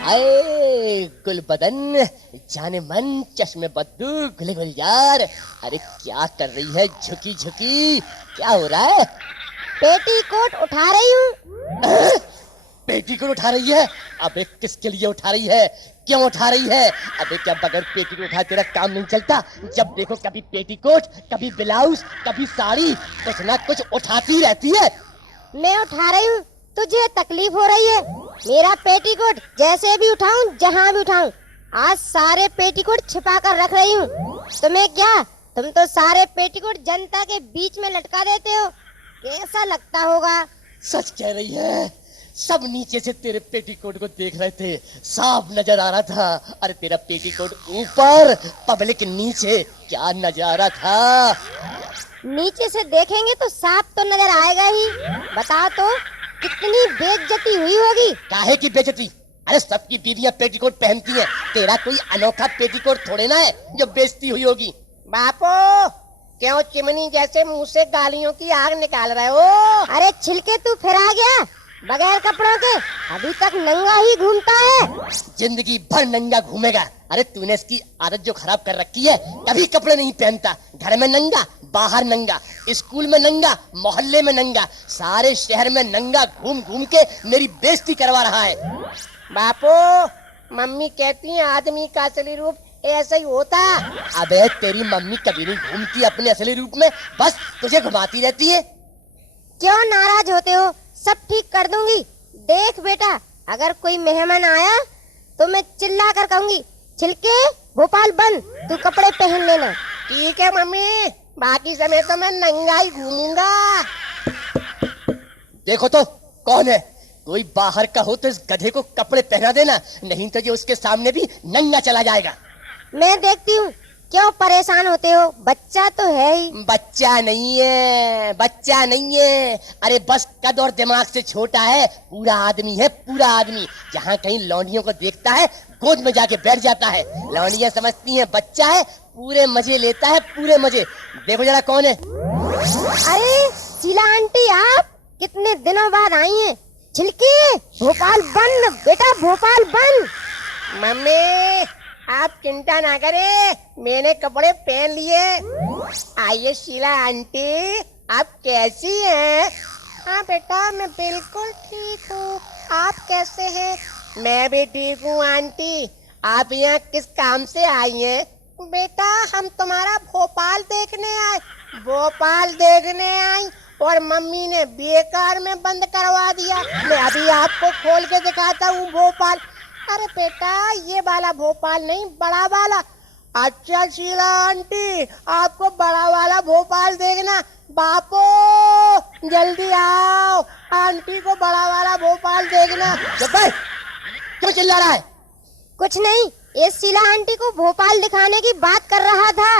आए गुल बदन, जाने मन, चश्मे बद्दू, गुले गुल यार। अरे क्या कर रही है झुकी झुकी, क्या हो रहा है? पेटीकोट उठा रही हूँ। पेटीकोट उठा रही है? अबे किसके लिए उठा रही है, क्यों उठा रही है? अबे क्या बगैर पेटीकोट उठाए तेरा काम नहीं चलता? जब देखो कभी पेटीकोट, कभी ब्लाउज, कभी साड़ी, कुछ ना कुछ उठाती रहती है। मैं उठा रही हूँ, तुझे तकलीफ हो रही है? मेरा पेटीकोट जैसे भी उठाऊं, जहाँ भी उठाऊं, आज सारे पेटीकोट छिपा कर रख रही हूँ। तुम्हें क्या, तुम तो सारे पेटीकोट जनता के बीच में लटका देते हो। कैसा लगता होगा? सच कह रही है, सब नीचे से तेरे पेटीकोट को देख रहे थे, साफ नजर आ रहा था। अरे तेरा पेटीकोट ऊपर, पब्लिक नीचे, क्या नजारा था। नीचे से देखेंगे तो साफ तो नजर आएगा ही। बता तो, कितनी बेइज्जती हुई होगी। काहे की बेइज्जती? अरे सबकी बीवियां पेटीकोट पहनती हैं, तेरा कोई अनोखा पेटीकोट थोड़े ना है जो बेइज्जती हुई होगी। बापू, क्यों चिमनी जैसे मुंह से गालियों की आग निकाल रहे हो? अरे छिलके तू फिर आ गया, बगैर कपड़ों के अभी तक नंगा ही घूमता है। जिंदगी भर नंगा घूमेगा। अरे तूने इसकी आदत जो खराब कर रखी है, कभी कपड़े नहीं पहनता, घर में नंगा, बाहर नंगा, स्कूल में नंगा, मोहल्ले में नंगा, सारे शहर में नंगा घूम घूम के मेरी बेइज्जती करवा रहा है। बापू, मम्मी कहती है आदमी का असली रूप ऐसा ही होता। अबे तेरी मम्मी कभी नहीं घूमती अपने असली रूप में, बस तुझे घुमाती रहती है। क्यों नाराज होते हो? सब ठीक कर दूंगी। देख बेटा, अगर कोई मेहमान आया तो मैं चिल्ला कर कहूंगी, छिलके भोपाल बंद, तू कपड़े पहन लेना। ठीक है मम्मी, बाकी समय तो मैं नंगा ही घूमूंगा। देखो तो कौन है, कोई बाहर का हो तो इस गधे को कपड़े पहना देना, नहीं तो ये उसके सामने भी नंगा चला जाएगा। मैं देखती हूँ, क्यों परेशान होते हो? बच्चा तो है ही। बच्चा नहीं है, बच्चा नहीं है, अरे बस कद और दिमाग से छोटा है, पूरा आदमी है, पूरा आदमी। जहाँ कहीं लौंडियों को देखता है, गोद में जाके बैठ जाता है। लौंडियां समझती हैं बच्चा है, पूरे मजे लेता है, पूरे मजे। देखो जरा कौन है। अरे शीला आंटी, आप कितने दिनों बाद आई हैं। छिलके भोपाल बंद बेटा, भोपाल बंद। मम्मी, आप चिंता ना करें, मैंने कपड़े पहन लिए। आइए शीला आंटी, आप कैसी हैं? हाँ बेटा, मैं बिल्कुल ठीक हूँ। आप कैसे हैं? मैं भी ठीक हूँ आंटी। आप यहाँ किस काम से आई हैं? बेटा, हम तुम्हारा भोपाल देखने आए। भोपाल देखने आई और मम्मी ने बेकार में बंद करवा दिया। मैं अभी आपको खोल के दिखाता हूँ भोपाल। अरे बेटा, ये वाला भोपाल नहीं, बड़ा वाला। अच्छा शीला आंटी, आपको बड़ा वाला भोपाल देखना। बापू जल्दी आओ, आंटी को बड़ा वाला भोपाल देखना। क्यों चिल्ला रहा है? कुछ नहीं, ये शीला आंटी को भोपाल दिखाने की बात कर रहा था।